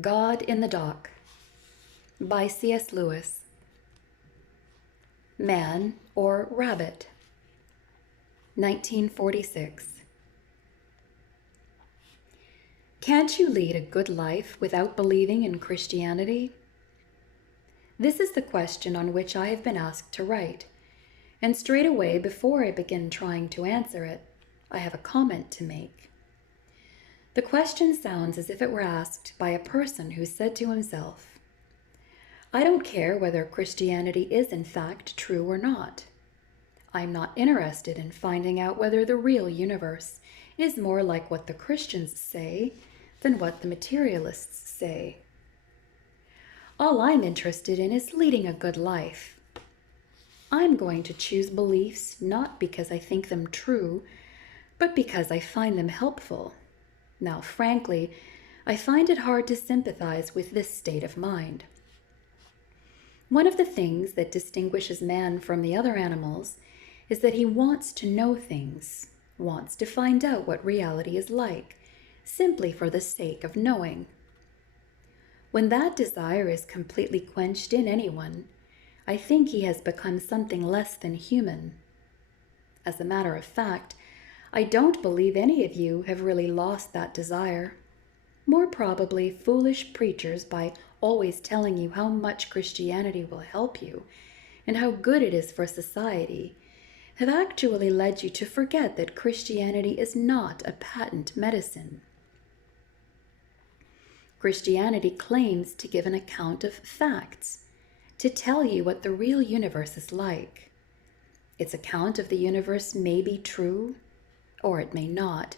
God in the Dock by C.S. Lewis. Man or Rabbit, 1946. Can't you lead a good life without believing in Christianity? This is the question on which I have been asked to write, and straight away before I begin trying to answer it, I have a comment to make. The question sounds as if it were asked by a person who said to himself, I don't care whether Christianity is in fact true or not. I'm not interested in finding out whether the real universe is more like what the Christians say than what the materialists say. All I'm interested in is leading a good life. I'm going to choose beliefs not because I think them true, but because I find them helpful. Now, frankly, I find it hard to sympathize with this state of mind. One of the things that distinguishes man from the other animals is that he wants to know things, wants to find out what reality is like, simply for the sake of knowing. When that desire is completely quenched in anyone, I think he has become something less than human. As a matter of fact, I don't believe any of you have really lost that desire. More probably, foolish preachers, by always telling you how much Christianity will help you and how good it is for society, have actually led you to forget that Christianity is not a patent medicine. Christianity claims to give an account of facts, to tell you what the real universe is like. Its account of the universe may be true, or it may not,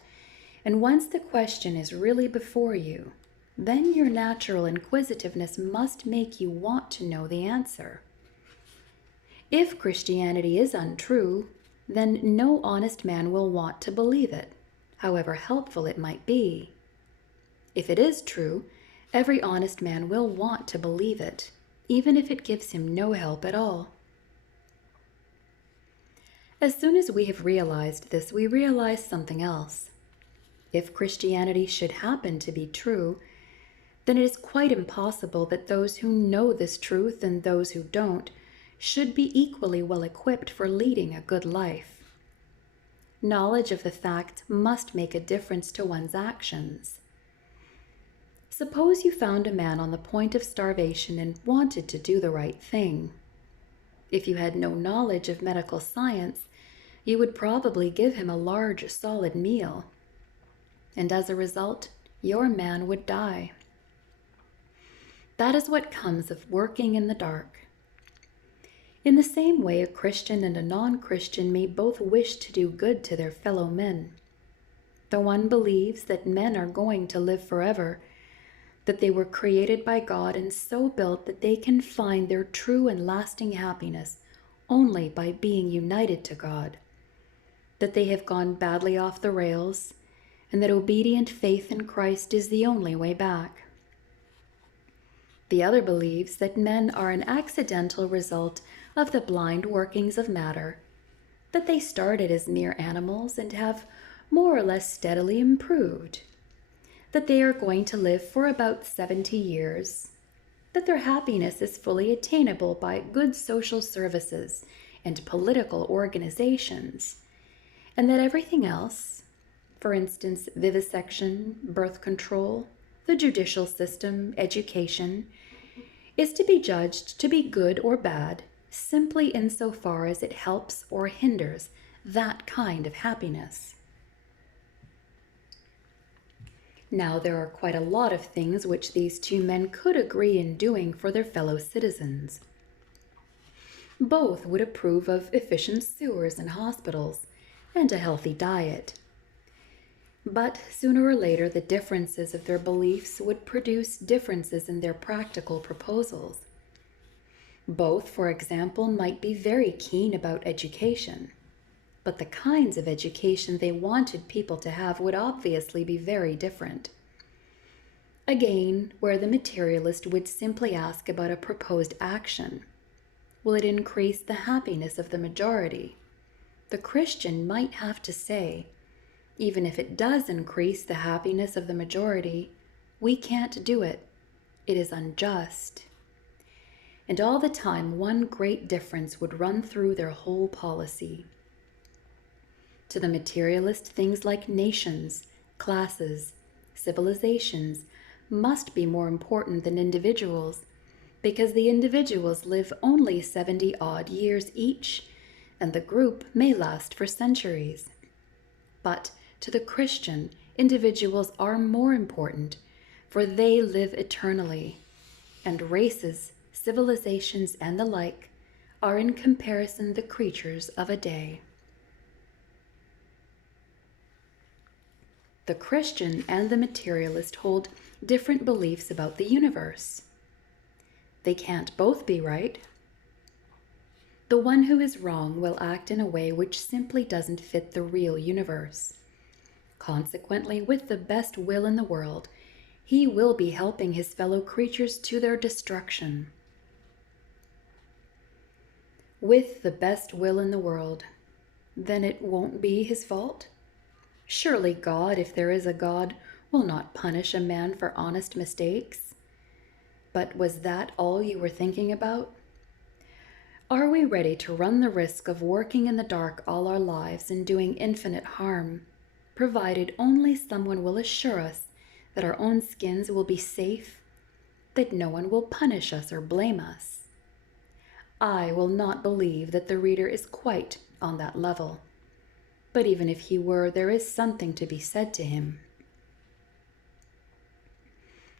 and once the question is really before you, then your natural inquisitiveness must make you want to know the answer. If Christianity is untrue, then no honest man will want to believe it, however helpful it might be. If it is true, every honest man will want to believe it, even if it gives him no help at all. As soon as we have realized this, we realize something else. If Christianity should happen to be true, then it is quite impossible that those who know this truth and those who don't should be equally well equipped for leading a good life. Knowledge of the fact must make a difference to one's actions. Suppose you found a man on the point of starvation and wanted to do the right thing. If you had no knowledge of medical science, you would probably give him a large, solid meal, and as a result, your man would die. That is what comes of working in the dark. In the same way, a Christian and a non-Christian may both wish to do good to their fellow men. The one believes that men are going to live forever, that they were created by God and so built that they can find their true and lasting happiness only by being united to God, that they have gone badly off the rails, and that obedient faith in Christ is the only way back. The other believes that men are an accidental result of the blind workings of matter, that they started as mere animals and have more or less steadily improved, that they are going to live for about 70 years, that their happiness is fully attainable by good social services and political organizations, and that everything else, for instance, vivisection, birth control, the judicial system, education, is to be judged to be good or bad simply insofar as it helps or hinders that kind of happiness. Now, there are quite a lot of things which these two men could agree in doing for their fellow citizens. Both would approve of efficient sewers and hospitals and a healthy diet. But sooner or later, the differences of their beliefs would produce differences in their practical proposals. Both, for example, might be very keen about education, but the kinds of education they wanted people to have would obviously be very different. Again, where the materialist would simply ask about a proposed action, will it increase the happiness of the majority? The Christian might have to say, even if it does increase the happiness of the majority, we can't do it It is unjust. And all the time, one great difference would run through their whole policy. To the materialist, things like nations, classes, civilizations must be more important than individuals, because the individuals live only 70-odd years each, and the group may last for centuries. But to the Christian, individuals are more important, for they live eternally, and races, civilizations, and the like are in comparison the creatures of a day. The Christian and the materialist hold different beliefs about the universe. They can't both be right. The one who is wrong will act in a way which simply doesn't fit the real universe. Consequently, with the best will in the world, he will be helping his fellow creatures to their destruction. With the best will in the world, then it won't be his fault? Surely God, if there is a God, will not punish a man for honest mistakes. But was that all you were thinking about? Are we ready to run the risk of working in the dark all our lives and doing infinite harm, provided only someone will assure us that our own skins will be safe, that no one will punish us or blame us? I will not believe that the reader is quite on that level. But even if he were, there is something to be said to him.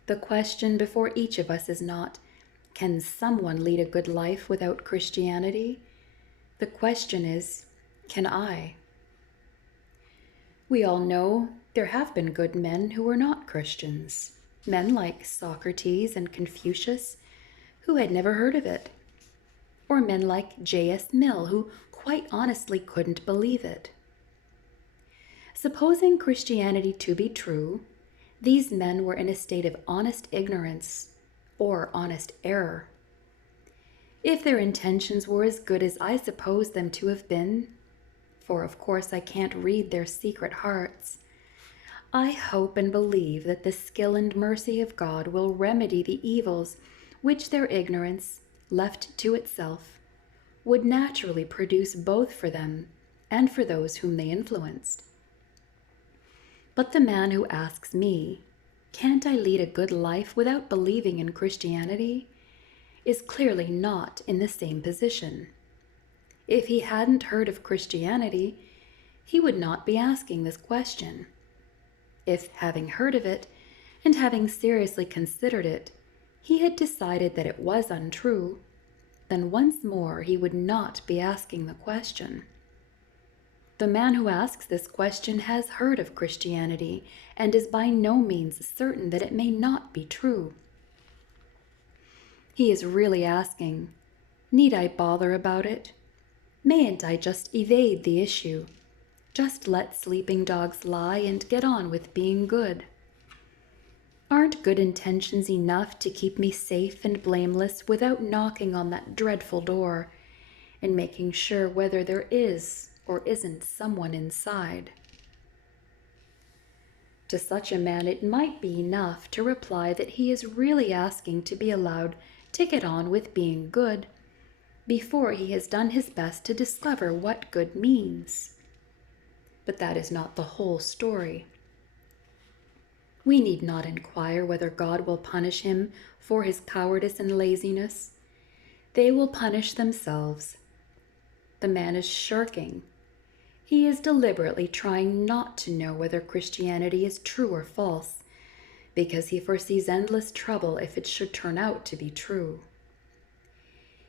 The question before each of us is not, can someone lead a good life without Christianity? The question is, can I? We all know there have been good men who were not Christians, men like Socrates and Confucius, who had never heard of it, or men like J.S. Mill, who quite honestly couldn't believe it. Supposing Christianity to be true, these men were in a state of honest ignorance or honest error. If their intentions were as good as I suppose them to have been, for of course I can't read their secret hearts, I hope and believe that the skill and mercy of God will remedy the evils which their ignorance, left to itself, would naturally produce both for them and for those whom they influenced. But the man who asks me, can't I lead a good life without believing in Christianity, is clearly not in the same position. If he hadn't heard of Christianity, he would not be asking this question. If, having heard of it, and having seriously considered it, he had decided that it was untrue, then once more he would not be asking the question. The man who asks this question has heard of Christianity and is by no means certain that it may not be true. He is really asking, need I bother about it? Mayn't I just evade the issue? Just let sleeping dogs lie and get on with being good? Aren't good intentions enough to keep me safe and blameless without knocking on that dreadful door and making sure whether there is or isn't someone inside? To such a man it might be enough to reply that he is really asking to be allowed to get on with being good before he has done his best to discover what good means. But that is not the whole story. We need not inquire whether God will punish him for his cowardice and laziness. They will punish themselves. The man is shirking. He is deliberately trying not to know whether Christianity is true or false, because he foresees endless trouble if it should turn out to be true.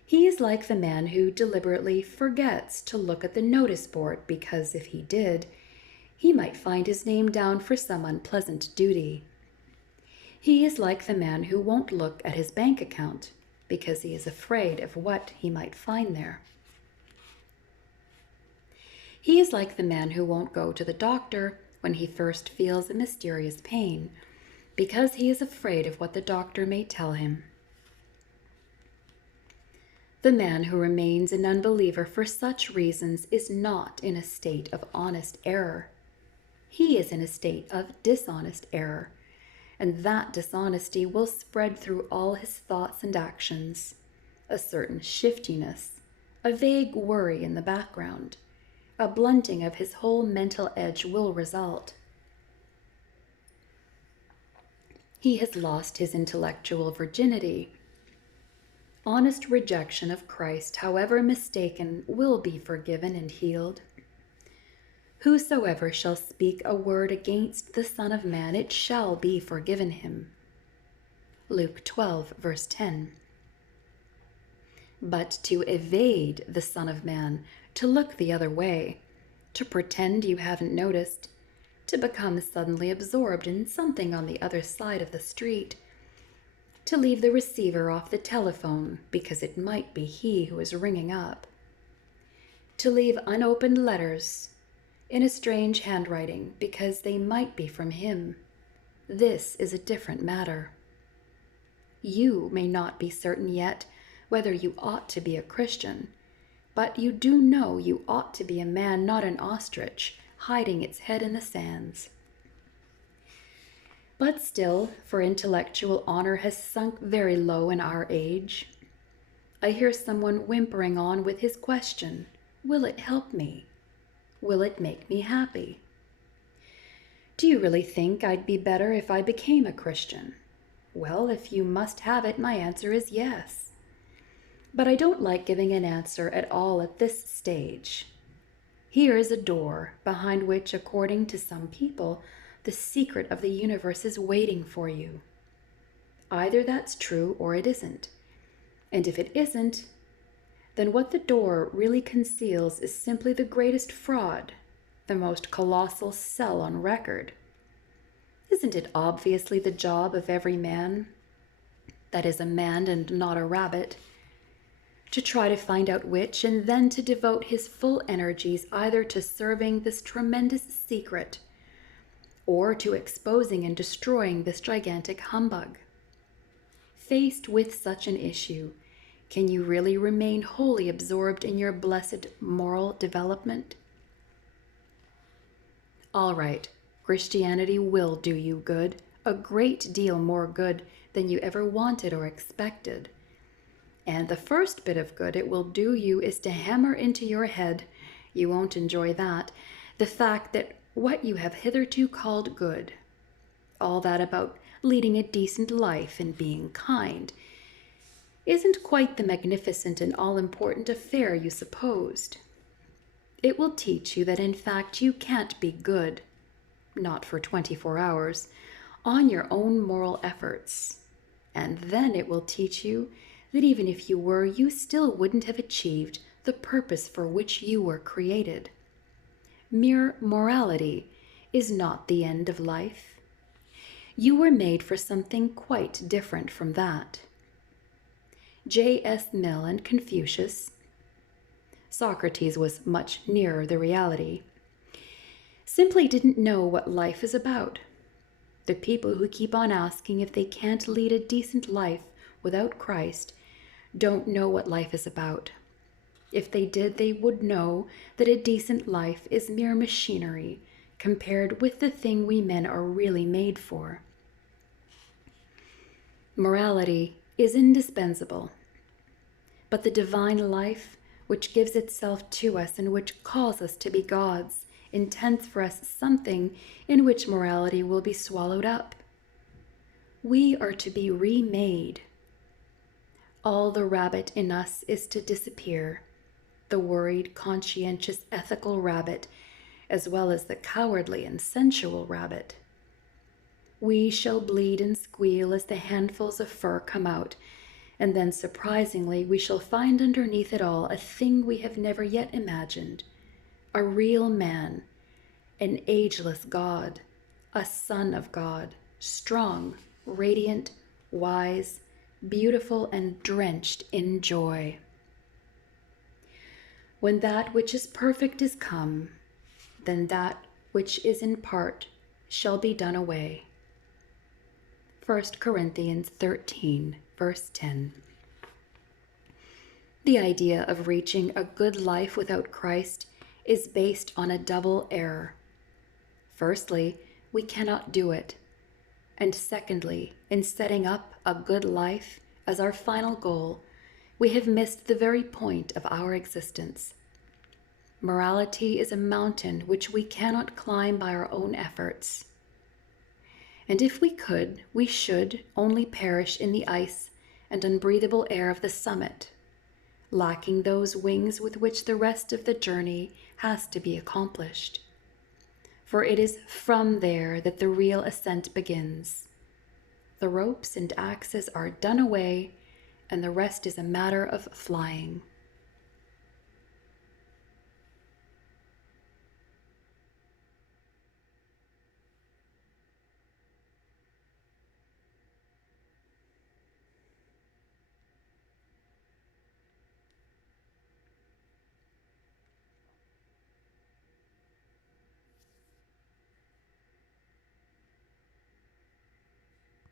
He is like the man who deliberately forgets to look at the notice board because if he did, he might find his name down for some unpleasant duty. He is like the man who won't look at his bank account because he is afraid of what he might find there. He is like the man who won't go to the doctor when he first feels a mysterious pain, because he is afraid of what the doctor may tell him. The man who remains an unbeliever for such reasons is not in a state of honest error. He is in a state of dishonest error, and that dishonesty will spread through all his thoughts and actions. A certain shiftiness, a vague worry in the background, a blunting of his whole mental edge will result. He has lost his intellectual virginity. Honest rejection of Christ, however mistaken, will be forgiven and healed. Whosoever shall speak a word against the Son of Man, it shall be forgiven him. Luke 12, verse 10. But to evade the Son of Man, to look the other way, to pretend you haven't noticed, to become suddenly absorbed in something on the other side of the street, to leave the receiver off the telephone because it might be he who is ringing up, to leave unopened letters in a strange handwriting because they might be from him. This is a different matter. You may not be certain yet whether you ought to be a Christian, but you do know you ought to be a man, not an ostrich, hiding its head in the sands. But still, for intellectual honor has sunk very low in our age. I hear someone whimpering on with his question, will it help me? Will it make me happy? Do you really think I'd be better if I became a Christian? Well, if you must have it, my answer is yes. But I don't like giving an answer at all at this stage. Here is a door behind which, according to some people, the secret of the universe is waiting for you. Either that's true or it isn't. And if it isn't, then what the door really conceals is simply the greatest fraud, the most colossal sell on record. Isn't it obviously the job of every man, that is a man and not a rabbit, to try to find out which, and then to devote his full energies either to serving this tremendous secret or to exposing and destroying this gigantic humbug? Faced with such an issue, can you really remain wholly absorbed in your blessed moral development? All right, Christianity will do you good, a great deal more good than you ever wanted or expected. And the first bit of good it will do you is to hammer into your head, you won't enjoy that, the fact that what you have hitherto called good, all that about leading a decent life and being kind, isn't quite the magnificent and all-important affair you supposed. It will teach you that in fact you can't be good, not for 24 hours, on your own moral efforts. And then it will teach you that even if you were, you still wouldn't have achieved the purpose for which you were created. Mere morality is not the end of life. You were made for something quite different from that. J.S. Mill and Confucius, Socrates was much nearer the reality, simply didn't know what life is about. The people who keep on asking if they can't lead a decent life without Christ don't know what life is about. If they did, they would know that a decent life is mere machinery compared with the thing we men are really made for. Morality is indispensable, but the divine life, which gives itself to us and which calls us to be gods, intends for us something in which morality will be swallowed up. We are to be remade. All the rabbit in us is to disappear, the worried, conscientious, ethical rabbit, as well as the cowardly and sensual rabbit. We shall bleed and squeal as the handfuls of fur come out, and then surprisingly we shall find underneath it all a thing we have never yet imagined, a real man, an ageless God, a son of God, strong, radiant, wise, beautiful, and drenched in joy. When that which is perfect is come, then that which is in part shall be done away. 1 Corinthians 13, verse 10. The idea of reaching a good life without Christ is based on a double error. Firstly, we cannot do it. And secondly, in setting up a good life as our final goal, we have missed the very point of our existence. Morality is a mountain which we cannot climb by our own efforts. And if we could, we should only perish in the ice and unbreathable air of the summit, lacking those wings with which the rest of the journey has to be accomplished. For it is from there that the real ascent begins. The ropes and axes are done away, and the rest is a matter of flying.